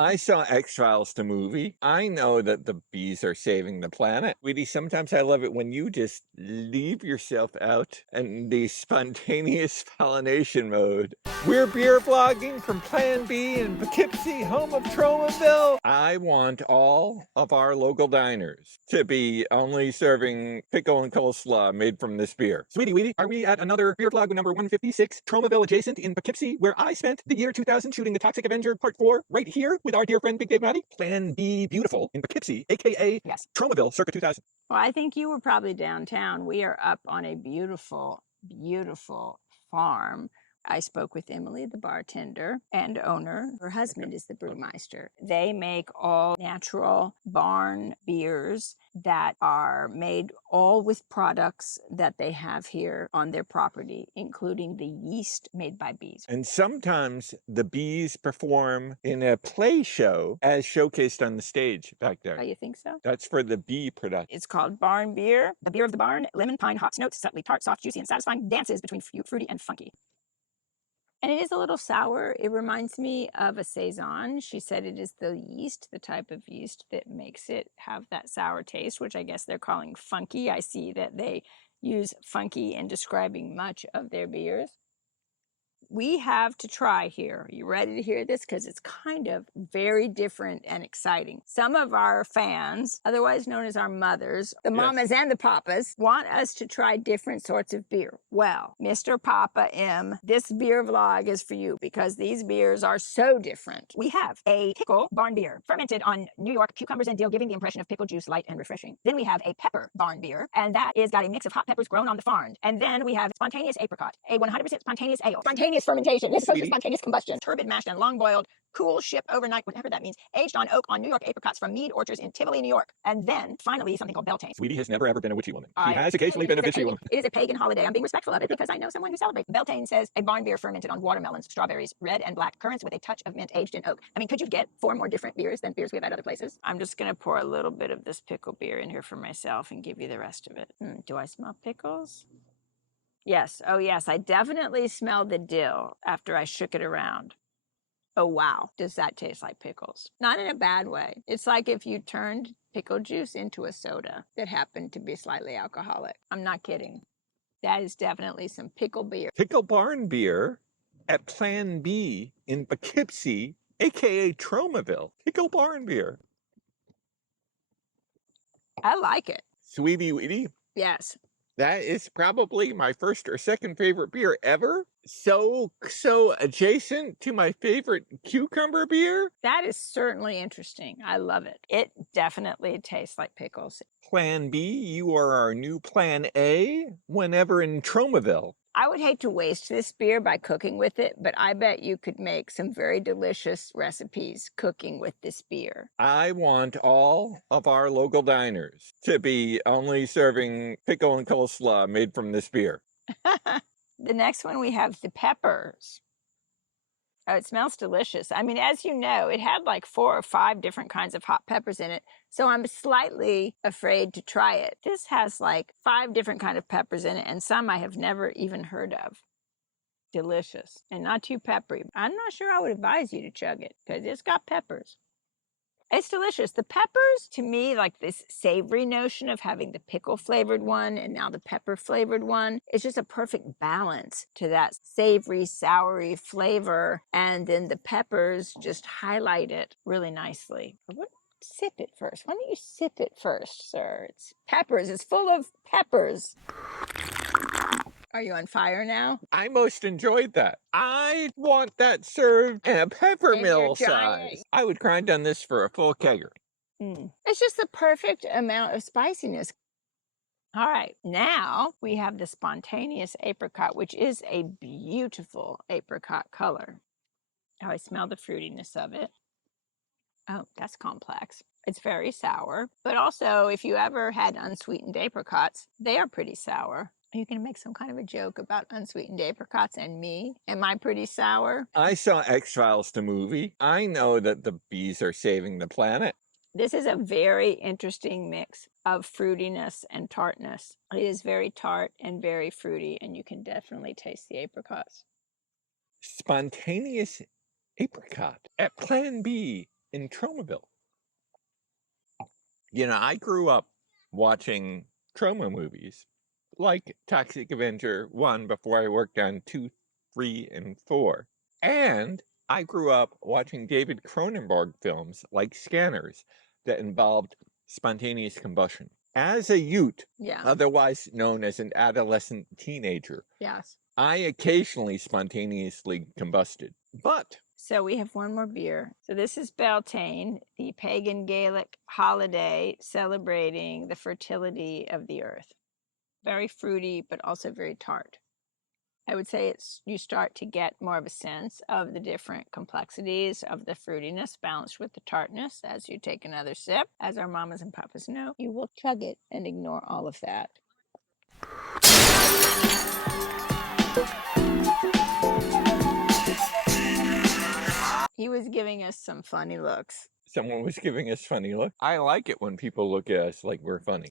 I saw X-Files the movie. I know that the bees are saving the planet. Sweetie, sometimes I love it when you just leave yourself out in the spontaneous pollination mode. We're beer vlogging from Plan B in Poughkeepsie, home of Tromaville. I want all of our local diners to be only serving pickle and coleslaw made from this beer. Sweetie Weetie, are we at another beer vlog number 156, Tromaville adjacent in Poughkeepsie, where I spent the year 2000 shooting The Toxic Avenger Part 4 right here with our dear friend Big Dave Matty? Plan B Beautiful in Poughkeepsie, aka yes, Tromaville circa 2000. Well, I think you were probably downtown. We are up on a beautiful, beautiful farm. I spoke with Emily, the bartender and owner. Her husband is the brewmeister. They make all natural barn beers that are made all with products that they have here on their property, including the yeast made by bees. And sometimes the bees perform in a play show as showcased on the stage back there. Oh, you think so? That's for the bee production. It's called barn beer. The beer of the barn, lemon, pine, hops, notes, subtly tart, soft, juicy, and satisfying, dances between fruity and funky. And it is a little sour. It reminds me of a saison. She said it is the yeast, the type of yeast that makes it have that sour taste, which I guess they're calling funky. I see that they use funky in describing much of their beers. We have to try here. Are you ready to hear this? Because it's kind of very different and exciting. Some of our fans, otherwise known as our mothers, the mamas and the papas, want us to try different sorts of beer. Well, Mr. Papa M, this beer vlog is for you because these beers are so different. We have a pickle barn beer, fermented on New York cucumbers and dill, giving the impression of pickle juice, light and refreshing. Then we have a pepper barn beer, and that is got a mix of hot peppers grown on the farm. And then we have spontaneous apricot, a 100% spontaneous ale. Spontaneous fermentation. This is spontaneous combustion. Turbid, mashed, and long boiled. Cool ship overnight, whatever that means. Aged on oak on New York apricots from mead orchards in Tivoli, New York. And then finally something called Beltain. Sweetie has never ever been a witchy woman. She has occasionally been a bitchy woman. It is a pagan holiday. I'm being respectful of it because I know someone who celebrates. Beltain says a barn beer fermented on watermelons, strawberries, red and black currants with a touch of mint, aged in oak. I mean, could you get 4 more different beers than beers we've had other places? I'm just going to pour a little bit of this pickle beer in here for myself and give you the rest of it. Do I smell pickles? Yes. Oh, yes. I definitely smelled the dill after I shook it around. Oh, wow. Does that taste like pickles? Not in a bad way. It's like if you turned pickle juice into a soda that happened to be slightly alcoholic. I'm not kidding. That is definitely some pickle beer. Pickle barn beer at Plan B in Poughkeepsie, aka Tromaville. Pickle barn beer. I like it. Sweetie Weetie. Yes. That is probably my first or second favorite beer ever. So adjacent to my favorite cucumber beer. That is certainly interesting. I love it. It definitely tastes like pickles. Plan B, you are our new Plan A whenever in Tromaville. I would hate to waste this beer by cooking with it, but I bet you could make some very delicious recipes cooking with this beer. I want all of our local diners to be only serving pickle and coleslaw made from this beer. The next one we have the peppers. Oh, it smells delicious. I mean, as you know, it had like 4 or 5 different kinds of hot peppers in it. So I'm slightly afraid to try it. This has like 5 different kinds of peppers in it and some I have never even heard of. Delicious and not too peppery. I'm not sure I would advise you to chug it because it's got peppers. It's delicious. The peppers, to me, like this savory notion of having the pickle flavored one and now the pepper flavored one, it's just a perfect balance to that savory, soury flavor. And then the peppers just highlight it really nicely. Sip it first. Why don't you sip it first, sir? It's peppers. It's full of peppers. Are you on fire now? I most enjoyed that. I want that served in a pepper mill size. I would grind on this for a full kegger. It's just the perfect amount of spiciness. All right, now we have the spontaneous apricot, which is a beautiful apricot color. Oh, I smell the fruitiness of it. Oh, that's complex. It's very sour, but also if you ever had unsweetened apricots, they are pretty sour. Are you going to make some kind of a joke about unsweetened apricots and me? Am I pretty sour? I saw X-Files the movie. I know that the bees are saving the planet. This is a very interesting mix of fruitiness and tartness. It is very tart and very fruity, and you can definitely taste the apricots. Spontaneous apricot at Plan B in Tromaville. You know, I grew up watching Troma movies, like Toxic Avenger 1 before I worked on 2, 3, and 4. And I grew up watching David Cronenberg films like Scanners that involved spontaneous combustion. As a Ute, Yeah. otherwise known as an adolescent teenager, Yes. I occasionally spontaneously combusted. But So we have one more beer. So this is Beltain, the pagan Gaelic holiday celebrating the fertility of the earth. Very fruity, but also very tart. I would say you start to get more of a sense of the different complexities of the fruitiness balanced with the tartness as you take another sip. As our mamas and papas know, you will chug it and ignore all of that. He was giving us some funny looks. Someone was giving us funny look. I like it when people look at us like we're funny.